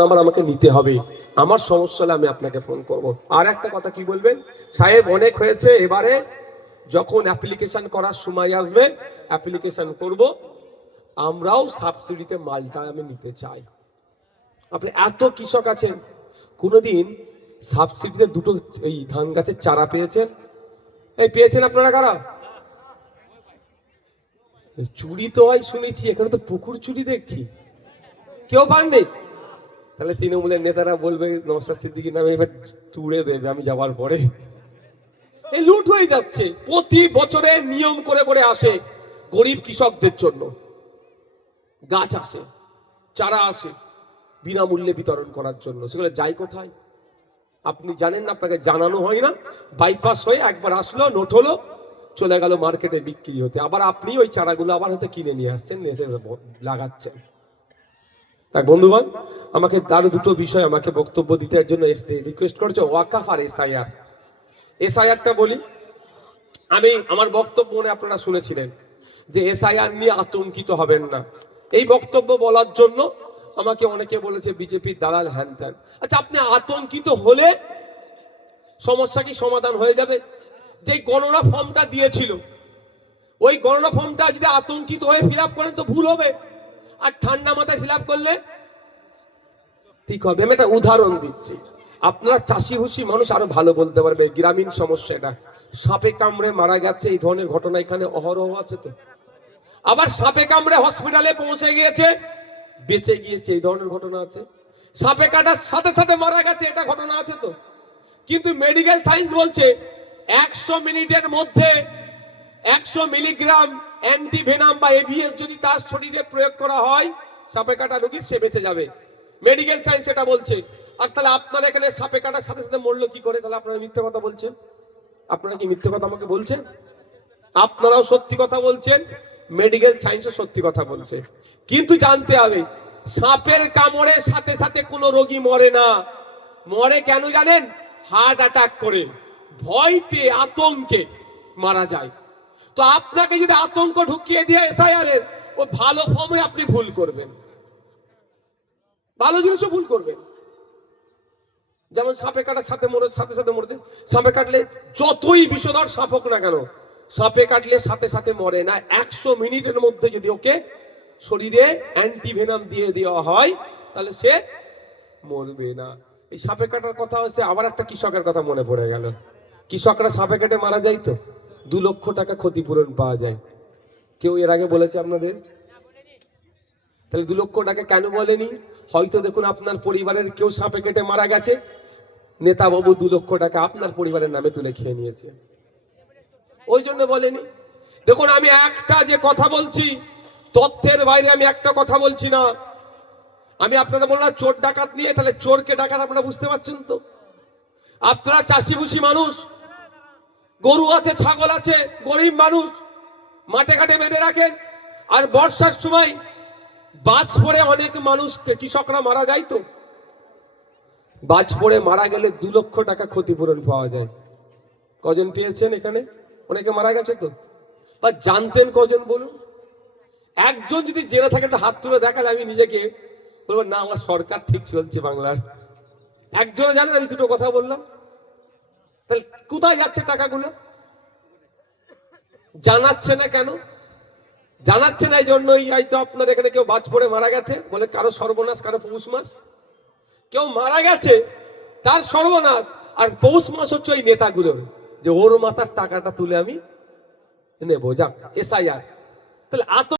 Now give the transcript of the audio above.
Number আমাকে নিতে হবে, আমার সমস্যা হলে আমি আপনাকে ফোন করব। আর একটা কথা কি বলবেন, সাহেব অনেক হয়েছে, এবারে যখন অ্যাপ্লিকেশন করার সময় আসবে অ্যাপ্লিকেশন করব, আমরাও সাবসিডিতে মালটা আমি নিতে চাই। আপনি এত কৃষক আছেন, কোনোদিন সাবসিডিতে দুটো এই ধান গাছের চারা পেয়েছেন? এই পেয়েছেন আপনারা কারা? চুরি তো হয় শুনেছি, এখানে তো পুকুর চুরি দেখছি, কেউ পাননি? তাহলে তৃণমূলের নেতারা বলবে নওশাদ সিদ্দিকীর নামে এবার চুড়ে দেবে আমি যাওয়ার পরে। এই লুট হয়ে যাচ্ছে, প্রতি বছরে নিয়ম করে করে আসে গরিব কৃষকদের জন্য, গাছ আসে, চারা আসে বিনামূল্যে বিতরণ করার জন্য, সেগুলো যায় কোথায় আপনি জানেন না, আপনাকে জানানো হয় না। বাইপাস হয়ে একবার আসলো, নোট হলো, চলে গেল মার্কেটে বিক্রি হতে, আবার আপনি ওই চারাগুলো আবার হয়তো কিনে নিয়ে আসছেন, এসে লাগাচ্ছেন। তাই বন্ধুগণ, আমাকে আরো দুটো বিষয় আমাকে বক্তব্য দিতে জন্য রিকোয়েস্ট করছে, ওয়াকাফ আর এসআইআর। এসআইআরটা বলি আমি, আমার বক্তব্য মনে আপনারা শুনেছিলেন যে এসআইআর নিয়ে আতঙ্কিত হবেন না, এই বক্তব্য বলার জন্য আমাকে অনেকে বলেছে বিজেপির দালাল হ্যান ত্যান। আচ্ছা, আপনি আতঙ্কিত হলে সমস্যা কি সমাধান হয়ে যাবে? যে গণনা ফর্মটা দিয়েছিল, ওই গণনা ফর্মটা যদি আতঙ্কিত হয়ে ফিল আপ করেন তো ভুল হবে, আর ঠান্ডা মাথায় ফিল আপ করলে ঠিক হবে। আমি একটা উদাহরণ দিচ্ছি, আপনারা চাষি ভুষি মানুষ আরো ভালো বলতে পারবে, গ্রামীণ সমস্যা এটা। সাপে কামড়ে মারা গেছে, এই ধরনের ঘটনা এখানে অহরহ আছে তো। আবার সাপে কামড়ে হসপিটালে পৌঁছে গিয়েছে, বেঁচে গিয়েছে, এই ধরনের ঘটনা আছে। সাপে কাটার সাথে সাথে মারা গেছে, এটা ঘটনা আছে তো। কিন্তু মেডিকেল সায়েন্স বলছে 100 মিনিটের মধ্যে 100 মিলিগ্রাম অ্যান্টিভেনাম বা এভিএস যদি তার শরীরে প্রয়োগ করা হয়, সাপে কাটা রোগীর সে বেঁচে যাবে। মেডিকেল সায়েন্স এটা বলছে। আর তাহলে আপনার এখানে সাপে কাটার সাথে সাথে মরলো কি করে? তাহলে আপনারা মিথ্যে কথা বলছেন। আপনারা কি মিথ্যে কথা আমাকে বলছেন? আপনারাও সত্যি কথা বলছেন, মেডিকেল সায়েন্সও সত্যি কথা বলছে। কিন্তু জানতে হবে, সাপের কামড়ে সাথে সাথে কোনো রোগী মরে না। মরে কেন জানেন? হার্ট অ্যাটাক করে, ভয় পেয়ে, আতঙ্কে মারা যায়। তো আপনাকে যদি আতঙ্ক ঢুকিয়ে দিয়ে এসআইআর এর ও ভালো ফর্মে আপনি ভুল করবেন, ভালো জিনিসও ভুল করবেন। যেমন সাপে কাটার সাথে সাথে সাথে মরেছে, সাপে কাটলে যতই বিষধর সাপ হোক না কেন, সাপে কাটলে সাথে সাথে মরে না। 100 মিনিটের মধ্যে যদি ওকে শরীরে অ্যান্টিভেনাম দিয়ে দেওয়া হয় তাহলে সে মরবে না। এই সাপে কাটার কথা হচ্ছে, আবার একটা কৃষকের কথা মনে পড়ে গেল। কৃষকরা সাপে কেটে মারা যায় তো 2 লক্ষ টাকা ক্ষতিপূরণ পাওয়া যায়। কেউ এর আগে বলেছে আপনাদের? তাহলে 2 লক্ষ টাকা কেন বলেনি? হয়তো দেখুন আপনার পরিবারের কেউ সাপে কেটে মারা গেছে, নেতা বাবু 2 লক্ষ টাকা আপনার পরিবারের নামে তুলে খেয়ে নিয়েছে, ওই জন্য বলেনি। দেখুন, আমি একটা যে কথা বলছি তথ্যের বাইরে আমি একটা কথা বলছি না। আমি আপনাদের বললাম চোর ডাকাত নিয়ে, তাহলে চোরকে ডাকাত আপনারা বুঝতে পারছেন তো। আপনারা চাষিভুষি মানুষ, গরু আছে, ছাগল আছে, গরিব মানুষ, মাঠে ঘাটে বেঁধে রাখেন। আর বর্ষার সময় বাজ পড়ে অনেক মানুষ, কৃষকরা মারা যায় তো। বাজ পড়ে মারা গেলে 2 লক্ষ টাকা ক্ষতিপূরণ পাওয়া যায়। কজন পেয়েছেন এখানে? অনেকে মারা গেছে তো, বা জানতেন কজন বলুন? একজন যদি জেনে থাকে হাত তুলে দেখালে আমি নিজেকে বলবো না, আমার সরকার ঠিক চলছে বাংলার। একজনে জানেন আমি দুটো কথা বললাম, তাহলে কোথায় যাচ্ছে টাকাগুলো? জানাচ্ছে না কেন? জানাচ্ছে না এই জন্যই হয়তো আপনার এখানে কেউ বাজ পড়ে মারা গেছে বলে কারো সর্বনাশ, কারো পৌষ মাস। কেউ মারা গেছে তার সর্বনাশ, আর পৌষ মাস হচ্ছে ওই নেতাগুলোর, যে ওর মাথার টাকাটা তুলে আমি নেবো। যাক, এসআইআর তাহলে